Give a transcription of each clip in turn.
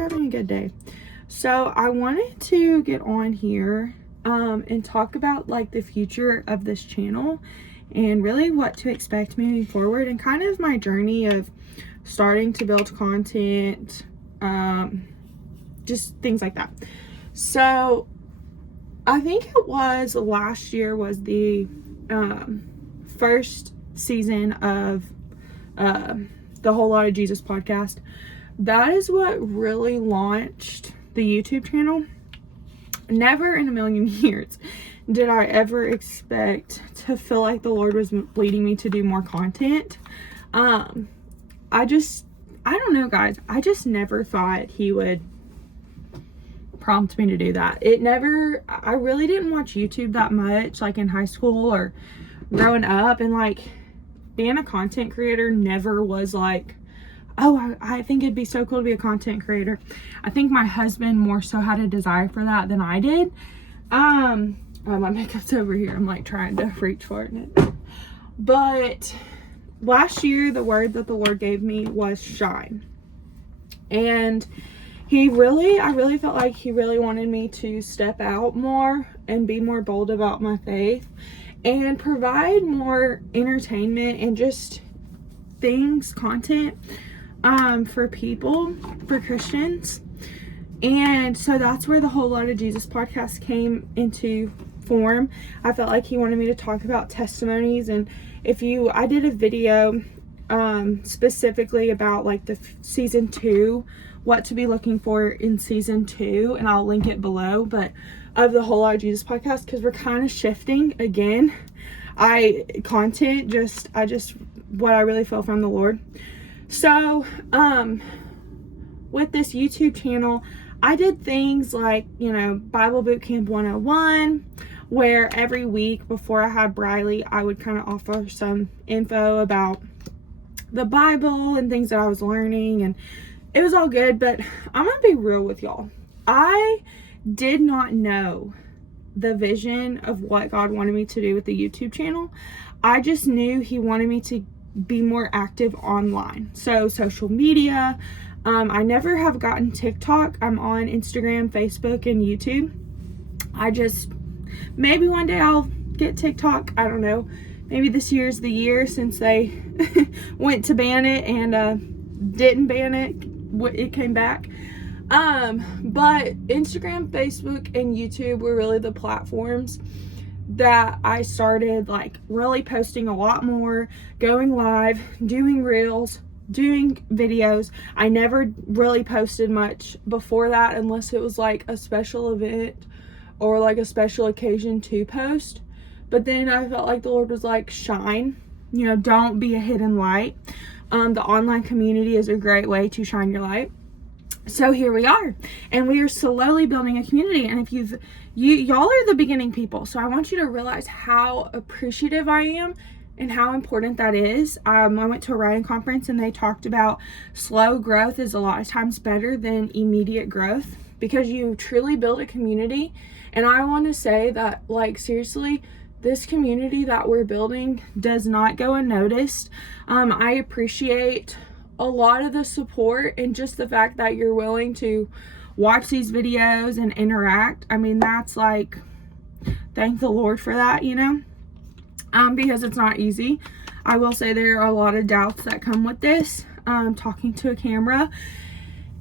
you're having a good day. So I wanted to get on here and talk about like the future of this channel and really what to expect moving forward and kind of my journey of starting to build content, just things like that. So I think it was last year was the first season of the Whole Lotta Jesus podcast. That is what really launched the YouTube channel. Never in a million years did I ever expect to feel like the Lord was leading me to do more content. I don't know, guys. I just never thought he would prompt me to do that. I really didn't watch YouTube that much, like in high school or growing up, and like being a content creator never was like, oh, I think it'd be so cool to be a content creator. I think my husband more so had a desire for that than I did. My makeup's over here. I'm like trying to reach for it. But last year, the word that the Lord gave me was shine. And I really felt like he really wanted me to step out more and be more bold about my faith and provide more entertainment and just content for people, for Christians. And so that's where the Whole Lotta Jesus podcast came into form. I felt like he wanted me to talk about testimonies, and I did a video specifically about like the season 2, what to be looking for in season 2, and I'll link it below, but of the Whole Lotta Jesus podcast, because we're kind of shifting again. What I really feel from the Lord. So, with this YouTube channel, I did things like, Bible Boot Camp 101, where every week before I had Briley, I would kind of offer some info about the Bible and things that I was learning, and it was all good. But I'm going to be real with y'all. I did not know the vision of what God wanted me to do with the YouTube channel. I just knew he wanted me to be more active online. So social media. I never have gotten TikTok. I'm on Instagram, Facebook, and YouTube. Maybe one day I'll get TikTok. I don't know. Maybe this year's the year, since they went to ban it and didn't ban it. It came back. But Instagram, Facebook, and YouTube were really the platforms that I started like really posting a lot more, going live, doing reels, doing videos. I never really posted much before that unless it was like a special event or like a special occasion to post. But then I felt like the Lord was like, shine, don't be a hidden light. The online community is a great way to shine your light. So here we are, and we are slowly building a community. And if y'all are the beginning people, so I want you to realize how appreciative I am and how important that is. I went to a writing conference, and they talked about slow growth is a lot of times better than immediate growth, because you truly build a community. And I want to say that, like, seriously, this community that we're building does not go unnoticed. I appreciate a lot of the support and just the fact that you're willing to watch these videos and interact. I mean, that's like, thank the Lord for that, because it's not easy. I will say there are a lot of doubts that come with this, talking to a camera.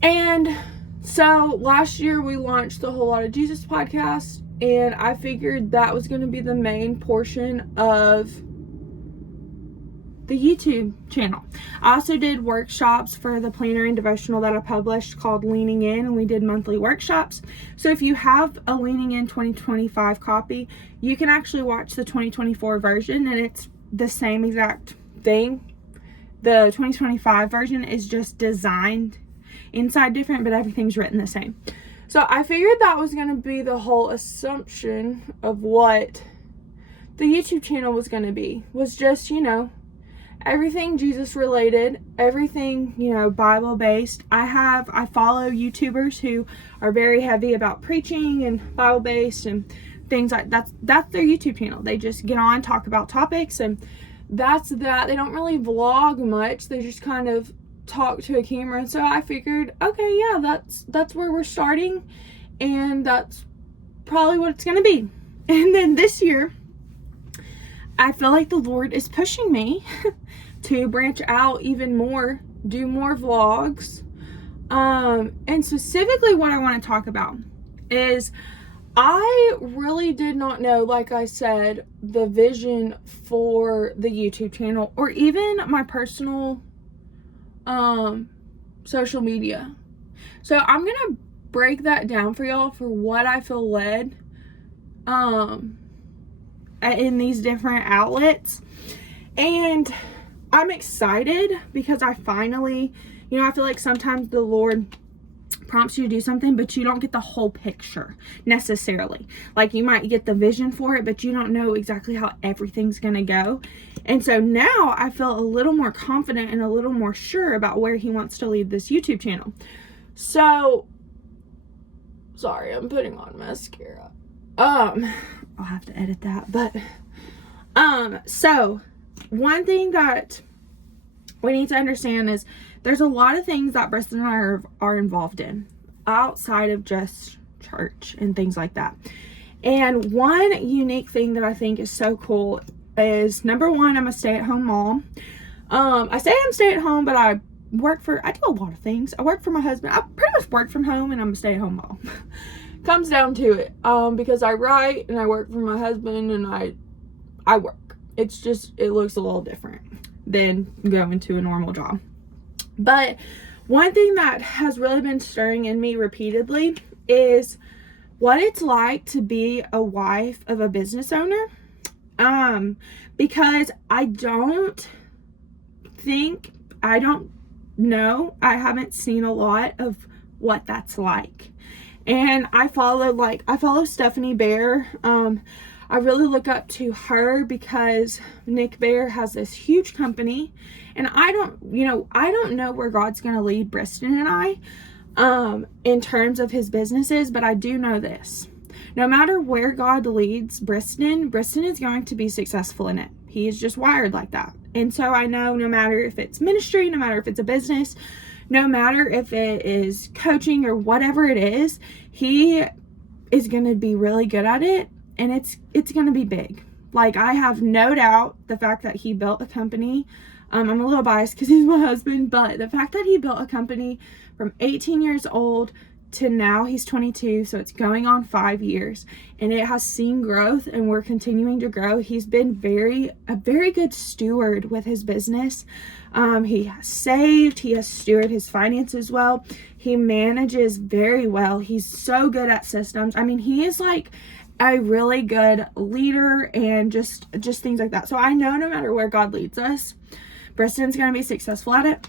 And so last year we launched the Whole Lotta Jesus podcast, and I figured that was going to be the main portion of the YouTube channel. I also did workshops for the planner and devotional that I published called Leaning In, and we did monthly workshops. So if you have a Leaning In 2025 copy, you can actually watch the 2024 version, and it's the same exact thing. The 2025 version is just designed inside different, but everything's written the same. So I figured that was going to be the whole assumption of what the YouTube channel was going to be, was just, everything Jesus related, everything, Bible based. I follow YouTubers who are very heavy about preaching and Bible based and things like that. That's their YouTube channel. They just get on, talk about topics, and that's that. They don't really vlog much. They just kind of talk to a camera. So I figured, okay, yeah, that's where we're starting, and that's probably what it's gonna be. And then this year, I feel like the Lord is pushing me to branch out even more, do more vlogs. And specifically what I want to talk about is, I really did not know, like I said, the vision for the YouTube channel or even my personal social media. So I'm gonna break that down for y'all for what I feel led in these different outlets. And I'm excited because I finally, you know, I feel like sometimes the Lord prompts you to do something, but you don't get the whole picture necessarily. Like, you might get the vision for it, but you don't know exactly how everything's gonna go. And so now I feel a little more confident and a little more sure about where he wants to lead this YouTube channel. So, sorry, I'm putting on mascara. I'll have to edit that, but so one thing that we need to understand is there's a lot of things that Preston and I are involved in outside of just church and things like that. And one unique thing that I think is so cool is, number one, I'm a stay-at-home mom. I say I'm stay-at-home, but I do a lot of things. I work for my husband. I pretty much work from home, and I'm a stay-at-home mom. Comes down to it, because I write and I work for my husband, and I work. It's just, it looks a little different than going to a normal job. But one thing that has really been stirring in me repeatedly is what it's like to be a wife of a business owner. Because I don't know, I haven't seen a lot of what that's like. And I follow Stephanie Bear. I really look up to her because Nick Bear has this huge company, and I don't know where God's going to lead Briston and I, in terms of his businesses, but I do know this. No matter where God leads Briston is going to be successful in it. He is just wired like that. And so I know no matter if it's ministry, no matter if it's a business, no matter if it is coaching or whatever it is, he is going to be really good at it. And it's going to be big. Like, I have no doubt the fact that he built a company. I'm a little biased because he's my husband, but the fact that he built a company from 18 years old to now he's 22, so it's going on 5 years, and it has seen growth, and we're continuing to grow. He's been a very good steward with his business. He has saved, he has stewarded his finances well. He manages very well. He's so good at systems. I mean, he is like a really good leader and just things like that. So I know no matter where God leads us, Briston's going to be successful at it.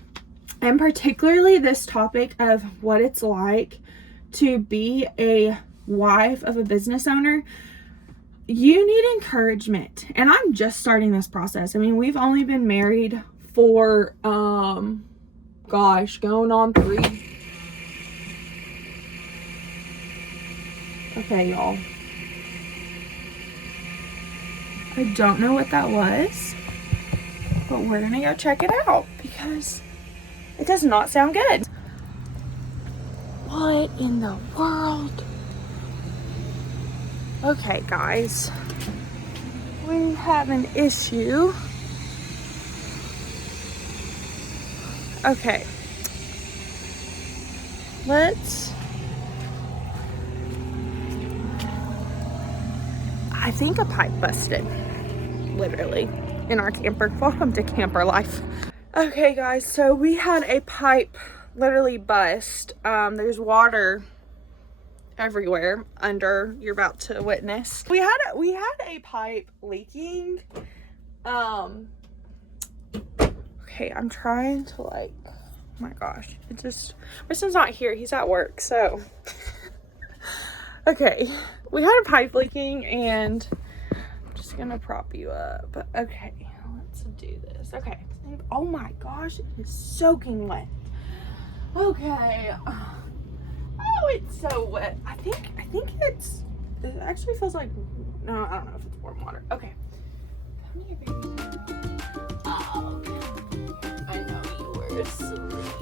And particularly this topic of what it's like to be a wife of a business owner, you need encouragement. And I'm just starting this process. I mean, we've only been married for, going on 3. Okay, y'all. I don't know what that was, but we're gonna go check it out because it does not sound good. What in the world? Okay, guys, we have an issue. Okay, I think a pipe busted, literally, in our camper. Welcome to camper life. Okay, guys, so we had a pipe literally bust. There's water everywhere under, you're about to witness. We had a pipe leaking. Okay, I'm trying to oh my gosh, Briston's not here, he's at work, so. Okay, we had a pipe leaking, and I'm just gonna prop you up. Okay, let's do this. Okay, oh my gosh, it is soaking wet. Okay, oh, it's so wet. I think it actually feels like, no, I don't know if it's warm water. Okay, come here, baby. Oh, I know you were asleep.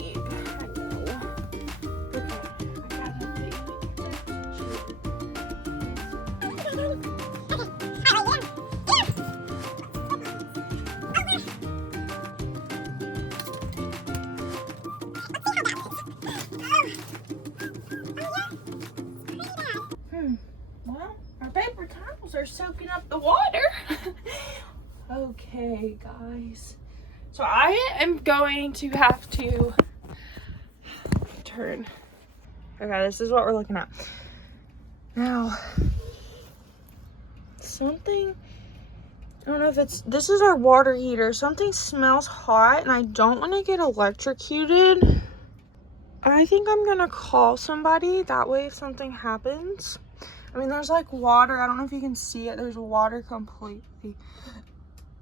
Okay, guys. So I am going to have to turn. Okay, this is what we're looking at. Now, something, I don't know if it's, this is our water heater. Something smells hot and I don't want to get electrocuted. I think I'm going to call somebody. That way if something happens. I mean, there's like water. I don't know if you can see it. There's water completely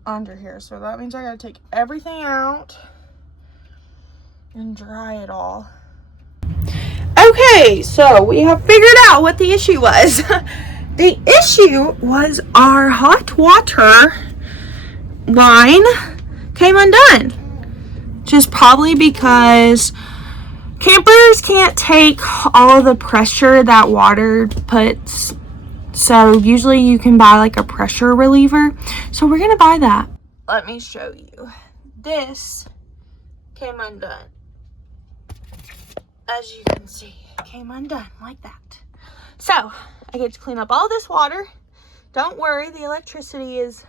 under here. So that means I got to take everything out and dry it all. Okay, so we have figured out what the issue was. The issue was our hot water line came undone. Just probably because campers can't take all of the pressure that water puts. So usually you can buy like a pressure reliever. So we're gonna buy that. Let me show you. This came undone. As you can see, it came undone like that. So I get to clean up all this water. Don't worry, the electricity is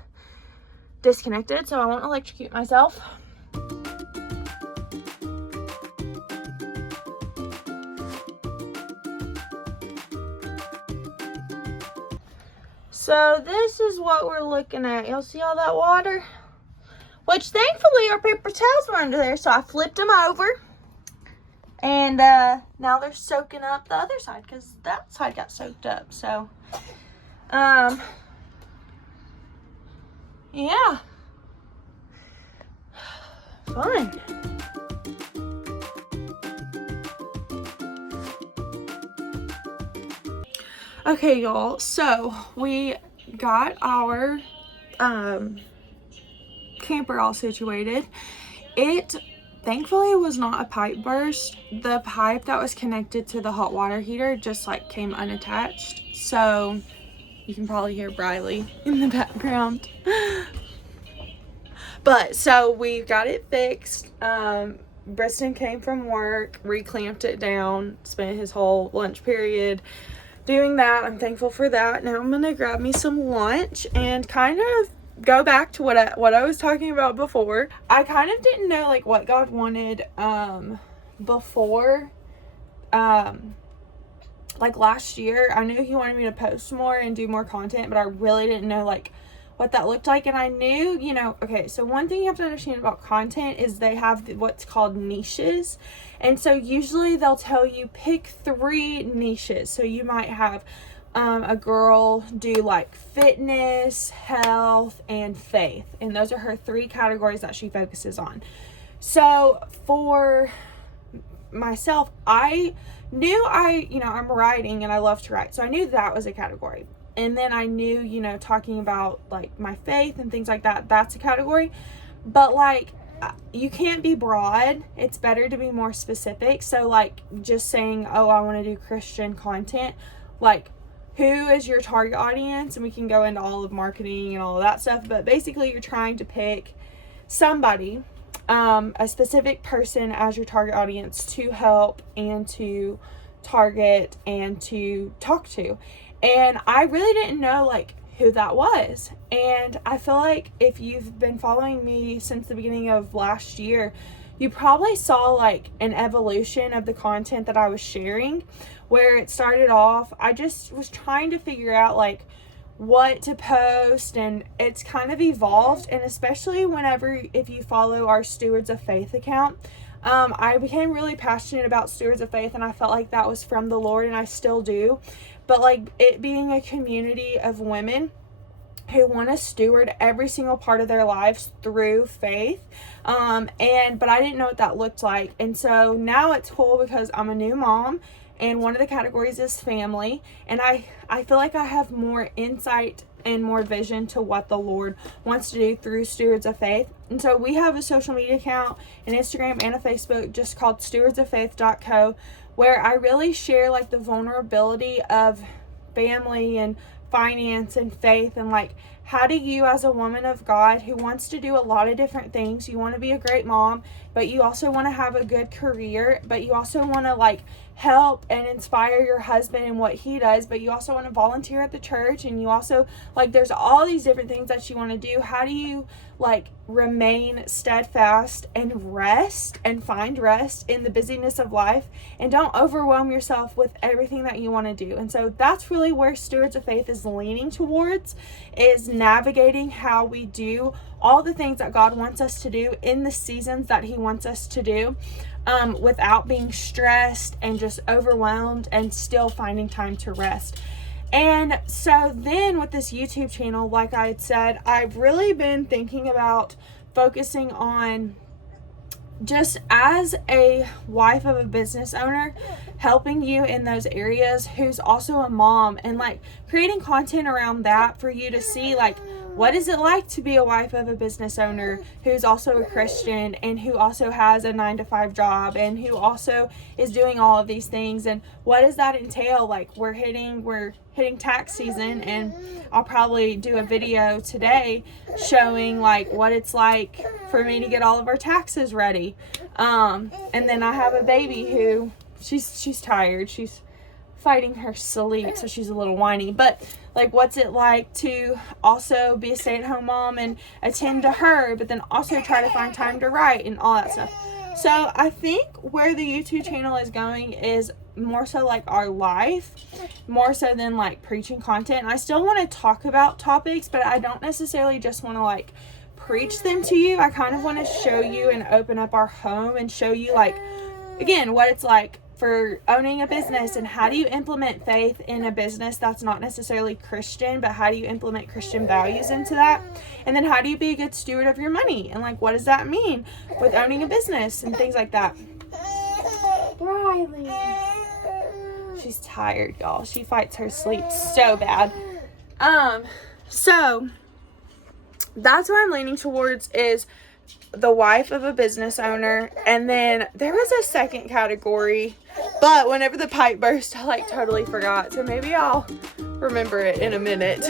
disconnected, so I won't electrocute myself. So this is what we're looking at. You'll see all that water? Which thankfully our paper towels were under there, so I flipped them over. And now they're soaking up the other side because that side got soaked up. So, yeah. Fun. Okay, y'all. So, we got our camper all situated. Thankfully, it was not a pipe burst. The pipe that was connected to the hot water heater just like came unattached. So you can probably hear Briley in the background. But so we got it fixed. Briston came from work, reclamped it down, spent his whole lunch period doing that. I'm thankful for that. Now I'm gonna grab me some lunch and kind of go back to what I was talking about before. I kind of didn't know like what God wanted before like last year. I knew he wanted me to post more and do more content, but I really didn't know like what that looked like. And I knew, you know, okay, so one thing you have to understand about content is they have what's called niches. And so usually they'll tell you pick 3 niches. So you might have a girl do like fitness, health, and faith. And those are her 3 categories that she focuses on. So for myself, I knew I'm writing and I love to write. So I knew that was a category. And then I knew, you know, talking about like my faith and things like that, that's a category. But like, you can't be broad. It's better to be more specific. So like just saying, oh, I want to do Christian content, like, who is your target audience? And we can go into all of marketing and all of that stuff. But basically, you're trying to pick somebody, a specific person as your target audience to help and to target and to talk to. And I really didn't know like who that was. And I feel like if you've been following me since the beginning of last year, you probably saw like an evolution of the content that I was sharing. Where it started off, I just was trying to figure out like what to post, and it's kind of evolved. And especially if you follow our Stewards of Faith account, I became really passionate about Stewards of Faith, and I felt like that was from the Lord, and I still do. But like it being a community of women who want to steward every single part of their lives through faith. But I didn't know what that looked like. And so now it's cool because I'm a new mom. And one of the categories is family. And I feel like I have more insight and more vision to what the Lord wants to do through Stewards of Faith. And so we have a social media account, an Instagram and a Facebook just called stewardsoffaith.co, where I really share like the vulnerability of family and finance and faith, and like how do you as a woman of God who wants to do a lot of different things, you want to be a great mom, but you also want to have a good career, but you also want to like help and inspire your husband in what he does, but you also want to volunteer at the church, and you also, like, there's all these different things that you want to do. How do you, like, remain steadfast and rest and find rest in the busyness of life, and don't overwhelm yourself with everything that you want to do? And so that's really where Stewards of Faith is leaning towards, is navigating how we do all the things that God wants us to do in the seasons that he wants us to do, without being stressed and just overwhelmed, and still finding time to rest. And so then with this YouTube channel, like I had said, I've really been thinking about focusing on, just as a wife of a business owner, helping you in those areas, who's also a mom, and like creating content around that for you to see, like, what is it like to be a wife of a business owner who's also a Christian, and who also has a 9-to-5 job, and who also is doing all of these things, and what does that entail? Like, we're hitting tax season, and I'll probably do a video today showing like what it's like for me to get all of our taxes ready. And then I have a baby who she's tired. She's fighting her sleep, so she's a little whiny. But like, what's it like to also be a stay-at-home mom and attend to her, but then also try to find time to write and all that stuff? So I think where the YouTube channel is going is more so like our life, more so than like preaching content. And I still want to talk about topics, but I don't necessarily just want to like preach them to you. I kind of want to show you and open up our home and show you, like, again, what it's like for owning a business, and how do you implement faith in a business that's not necessarily Christian, but how do you implement Christian values into that? And then how do you be a good steward of your money, and like, what does that mean with owning a business and things like that? Riley, she's tired, y'all. She fights her sleep so bad. So that's what I'm leaning towards, is the wife of a business owner. And then there was a second category, but whenever the pipe burst, I like totally forgot, so maybe I'll remember it in a minute.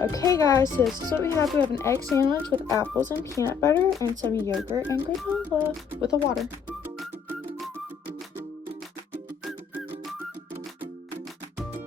Okay guys, so this is what we have. We have an egg sandwich with apples and peanut butter and some yogurt and granola with a water.